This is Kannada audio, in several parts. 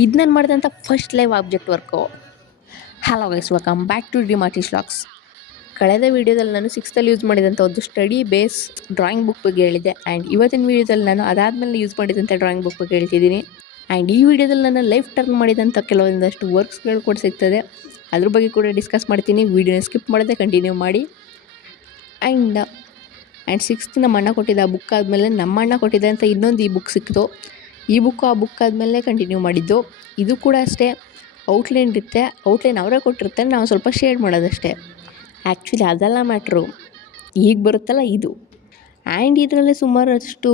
ಇದು ನಾನು ಮಾಡಿದಂಥ first live object work. Hello guys, welcome back to dream artist vlogs. ಕಳೆದ ವೀಡಿಯೋದಲ್ಲಿ ನಾನು ಸಿಕ್ಸ್ತಲ್ಲಿ ಯೂಸ್ ಮಾಡಿದಂಥ ಒಂದು ಸ್ಟಡಿ ಬೇಸ್ ಡ್ರಾಯಿಂಗ್ ಬುಕ್ ಬಗ್ಗೆ ಹೇಳಿದ್ದೆ. ಆ್ಯಂಡ್ ಇವತ್ತಿನ ವೀಡಿಯೋದಲ್ಲಿ ನಾನು ಅದಾದಮೇಲೆ ಯೂಸ್ ಮಾಡಿದಂಥ ಡ್ರಾಯಿಂಗ್ ಬುಕ್ ಬಗ್ಗೆ ಹೇಳ್ತಿದ್ದೀನಿ. ಆ್ಯಂಡ್ ಈ ವಿಡಿಯೋದಲ್ಲಿ ನಾನು ಲೈಫ್ ಟರ್ನ್ ಮಾಡಿದಂಥ ಕೆಲವೊಂದಷ್ಟು ವರ್ಕ್ಸ್ಗಳು ಕೂಡ ಸಿಗ್ತದೆ, ಅದ್ರ ಬಗ್ಗೆ ಕೂಡ ಡಿಸ್ಕಸ್ ಮಾಡ್ತೀನಿ. ವೀಡಿಯೋನ ಸ್ಕಿಪ್ ಮಾಡದೆ ಕಂಟಿನ್ಯೂ ಮಾಡಿ. ಆ್ಯಂಡ್ ಸಿಕ್ಸ್ತ್ ನಮ್ಮ ಅಣ್ಣ ಕೊಟ್ಟಿದ್ದ ಆ ಬುಕ್ ಆದಮೇಲೆ ನಮ್ಮ ಅಣ್ಣ ಕೊಟ್ಟಿದ್ದೆ ಅಂತ ಇನ್ನೊಂದು ಈ ಬುಕ್ ಸಿಕ್ತು. ಈ ಬುಕ್ಕು ಆ ಬುಕ್ ಆದಮೇಲೆ ಕಂಟಿನ್ಯೂ ಮಾಡಿದ್ದು. ಇದು ಕೂಡ ಅಷ್ಟೇ, ಔಟ್ಲೈನ್ ಇರುತ್ತೆ, ಔಟ್ಲೈನ್ ಅವರೇ ಕೊಟ್ಟಿರ್ತಾರೆ, ನಾವು ಸ್ವಲ್ಪ ಶೇಡ್ ಮಾಡೋದಷ್ಟೇ. ಆ್ಯಕ್ಚುಲಿ ಅದೆಲ್ಲ ಮ್ಯಾಟ್ರು ಈಗ ಬರುತ್ತಲ್ಲ ಇದು. ಆ್ಯಂಡ್ ಇದರಲ್ಲಿ ಸುಮಾರಷ್ಟು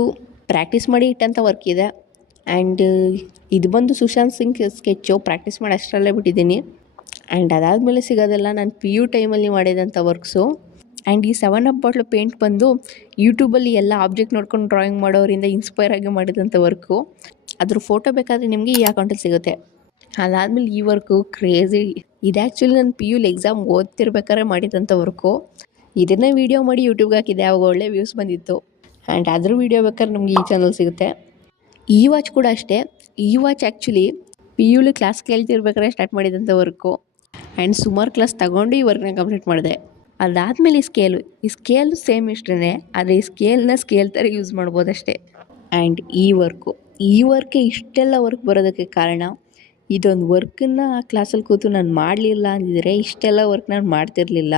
ಪ್ರಾಕ್ಟೀಸ್ ಮಾಡಿ ಇಟ್ಟಂಥ ವರ್ಕ್ ಇದೆ. ಆ್ಯಂಡ್ ಇದು ಬಂದು ಸುಶಾಂತ್ ಸಿಂಗ್ ಸ್ಕೆಚ್ಚು, ಪ್ರಾಕ್ಟೀಸ್ ಮಾಡಿ ಅಷ್ಟರಲ್ಲೇ ಬಿಟ್ಟಿದ್ದೀನಿ. ಆ್ಯಂಡ್ ಅದಾದಮೇಲೆ ಸಿಗೋದೆಲ್ಲ ನಾನು PU ಟೈಮಲ್ಲಿ ಮಾಡಿದಂಥ ವರ್ಕ್ಸು. ಆ್ಯಂಡ್ ಈ 7up ಬಾಟ್ಲು ಪೇಂಟ್ ಬಂದು ಯೂಟ್ಯೂಬಲ್ಲಿ ಎಲ್ಲ ಆಬ್ಜೆಕ್ಟ್ ನೋಡ್ಕೊಂಡು ಡ್ರಾಯಿಂಗ್ ಮಾಡೋರಿಂದ ಇನ್ಸ್ಪೈರ್ ಆಗಿ ಮಾಡಿದಂಥ ವರ್ಕು. ಅದ್ರ ಫೋಟೋ ಬೇಕಾದರೆ ನಿಮಗೆ ಈ ಅಕೌಂಟಲ್ಲಿ ಸಿಗುತ್ತೆ. ಅದಾದಮೇಲೆ ಈ ವರ್ಕು ಕ್ರೇಜಿ. ಇದು ಆ್ಯಕ್ಚುಲಿ ನಾನು PUಲಿ ಎಕ್ಸಾಮ್ ಓದ್ತಿರ್ಬೇಕಾದ್ರೆ ಮಾಡಿದಂಥ ವರ್ಕು. ಇದನ್ನೇ ವೀಡಿಯೋ ಮಾಡಿ ಯೂಟ್ಯೂಬ್ಗೆ ಹಾಕಿದ್ದೆ, ಆವಾಗ ಒಳ್ಳೆ ವ್ಯೂಸ್ ಬಂದಿತ್ತು. ಆ್ಯಂಡ್ ಅದ್ರ ವೀಡಿಯೋ ಬೇಕಾದ್ರೆ ನಮಗೆ ಈ ಚಾನಲ್ ಸಿಗುತ್ತೆ. ಈ ವಾಚ್ ಕೂಡ ಅಷ್ಟೇ. ಈ ವಾಚ್ ಆ್ಯಕ್ಚುಲಿ PUಲಿ ಕ್ಲಾಸ್ ಕೇಳ್ತಿರ್ಬೇಕಾದ್ರೆ ಸ್ಟಾರ್ಟ್ ಮಾಡಿದಂಥ ವರ್ಕು. ಆ್ಯಂಡ್ ಸುಮಾರು ಕ್ಲಾಸ್ ತಗೊಂಡು ಈ ವರ್ಕ್ನ ಕಂಪ್ಲೀಟ್ ಮಾಡಿದೆ. ಅದಾದಮೇಲೆ ಈ ಸ್ಕೇಲು ಸೇಮ್ ಇಷ್ಟೇ, ಆದರೆ ಈ ಸ್ಕೇಲ್ನ ಸ್ಕೇಲ್ ಥರ ಯೂಸ್ ಮಾಡ್ಬೋದಷ್ಟೇ. ಆ್ಯಂಡ್ ಈ ವರ್ಕೆ ಇಷ್ಟೆಲ್ಲ ವರ್ಕ್ ಬರೋದಕ್ಕೆ ಕಾರಣ, ಇದೊಂದು ವರ್ಕನ್ನು ಆ ಕ್ಲಾಸಲ್ಲಿ ಕೂತು ನಾನು ಮಾಡಲಿಲ್ಲ ಅಂದಿದ್ರೆ ಇಷ್ಟೆಲ್ಲ ವರ್ಕ್ ನಾನು ಮಾಡ್ತಿರಲಿಲ್ಲ.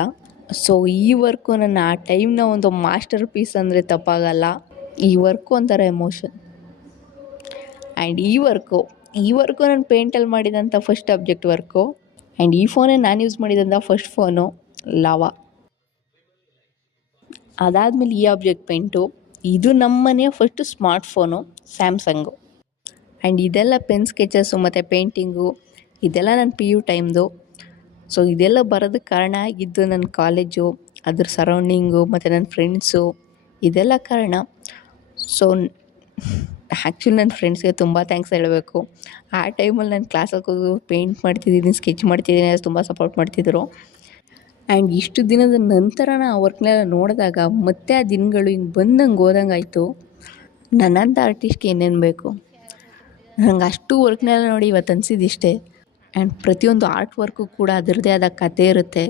ಸೊ ಈ ವರ್ಕು ನನ್ನ ಆ ಟೈಮ್ನ ಒಂದು ಮಾಸ್ಟರ್ ಪೀಸ್ ಅಂದರೆ ತಪ್ಪಾಗಲ್ಲ. ಈ ವರ್ಕು ಒಂಥರ ಎಮೋಷನ್. ಆ್ಯಂಡ್ ಈ ವರ್ಕು ನಾನು ಪೇಂಟಲ್ಲಿ ಮಾಡಿದಂಥ ಫಸ್ಟ್ ಆಬ್ಜೆಕ್ಟ್ ವರ್ಕು. ಆ್ಯಂಡ್ ಈ ಫೋನೇ ನಾನು ಯೂಸ್ ಮಾಡಿದಂಥ ಫಸ್ಟ್ ಫೋನು ಲಾವಾ. ಅದಾದಮೇಲೆ ಈ ಆಬ್ಜೆಕ್ಟ್ ಪೇಂಟು, ಇದು ನಮ್ಮ ಮನೆಯ first smart phone Samsung. And ಇದೆಲ್ಲ ಪೆನ್ ಸ್ಕೆಚಸ್ಸು ಮತ್ತು ಪೇಂಟಿಂಗು, ಇದೆಲ್ಲ ನನ್ನ PU ಟೈಮ್ದು. ಸೊ ಇದೆಲ್ಲ ಬರೋದಕ್ಕೆ ಕಾರಣ ಆಗಿದ್ದು ನನ್ನ ಕಾಲೇಜು, ಅದ್ರ ಸರೌಂಡಿಂಗು ಮತ್ತು ನನ್ನ ಫ್ರೆಂಡ್ಸು, ಇದೆಲ್ಲ ಕಾರಣ. ಸೊ ಆ್ಯಕ್ಚುಲಿ ನನ್ನ ಫ್ರೆಂಡ್ಸ್ಗೆ ತುಂಬ ಥ್ಯಾಂಕ್ಸ್ ಹೇಳಬೇಕು. ಆ ಟೈಮಲ್ಲಿ ನಾನು ಕ್ಲಾಸಲ್ಲಿ ಕೂತು ಪೇಂಟ್ ಮಾಡ್ತಿದ್ದೀನಿ, ಸ್ಕೆಚ್ ಮಾಡ್ತಿದ್ದೀನಿ, ಅದು ತುಂಬ ಸಪೋರ್ಟ್ ಮಾಡ್ತಿದ್ದರು. ಆ್ಯಂಡ್ ಇಷ್ಟು ದಿನದ ನಂತರ ನಾನು ಆ ವರ್ಕ್ನೆಲ್ಲ ನೋಡಿದಾಗ ಮತ್ತೆ ಆ ದಿನಗಳು ಹಿಂಗೆ ಬಂದಂಗೆ ಹೋದಂಗೆ ಆಯಿತು. ನನ್ನಂಥ ಆರ್ಟಿಸ್ಟ್ಗೆ ಏನೇನು ಬೇಕು, ನಂಗೆ ಅಷ್ಟು ವರ್ಕ್ನೆಲ್ಲ ನೋಡಿ ಇವತ್ತು ಅನಿಸಿದಿಷ್ಟೇ. ಆ್ಯಂಡ್ ಪ್ರತಿಯೊಂದು ಆರ್ಟ್ ವರ್ಕು ಕೂಡ ಅದರದ್ದೇ ಆದ ಕತೆ ಇರುತ್ತೆ,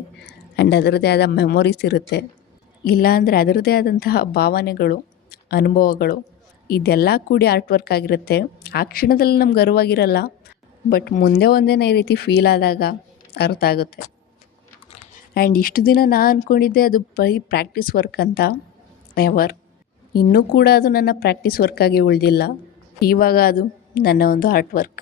ಆ್ಯಂಡ್ ಅದರದ್ದೇ ಆದ ಮೆಮೊರೀಸ್ ಇರುತ್ತೆ, ಇಲ್ಲಾಂದರೆ ಅದರದ್ದೇ ಆದಂತಹ ಭಾವನೆಗಳು, ಅನುಭವಗಳು, ಇದೆಲ್ಲ ಕೂಡಿ ಆರ್ಟ್ ವರ್ಕ್ ಆಗಿರುತ್ತೆ. ಆ ಕ್ಷಣದಲ್ಲಿ ನಮ್ಗೆ ಅರಿವಾಗಿರಲ್ಲ, ಬಟ್ ಮುಂದೆ ಒಂದೇನೇ ಈ ರೀತಿ ಫೀಲ್ ಆದಾಗ ಅರ್ಥ ಆಗುತ್ತೆ. ಆ್ಯಂಡ್ ಇಷ್ಟು ದಿನ ನಾನು ಅಂದ್ಕೊಂಡಿದ್ದೆ ಅದು ಬರೀ ಪ್ರಾಕ್ಟೀಸ್ ವರ್ಕ್ ಅಂತ. ನೆವರ್. ಇನ್ನೂ ಕೂಡ ಅದು ನನ್ನ ಪ್ರಾಕ್ಟೀಸ್ ವರ್ಕಾಗಿ ಉಳಿದಿಲ್ಲ. ಇವಾಗ ಅದು ನನ್ನ ಒಂದು ಆರ್ಟ್ ವರ್ಕ್.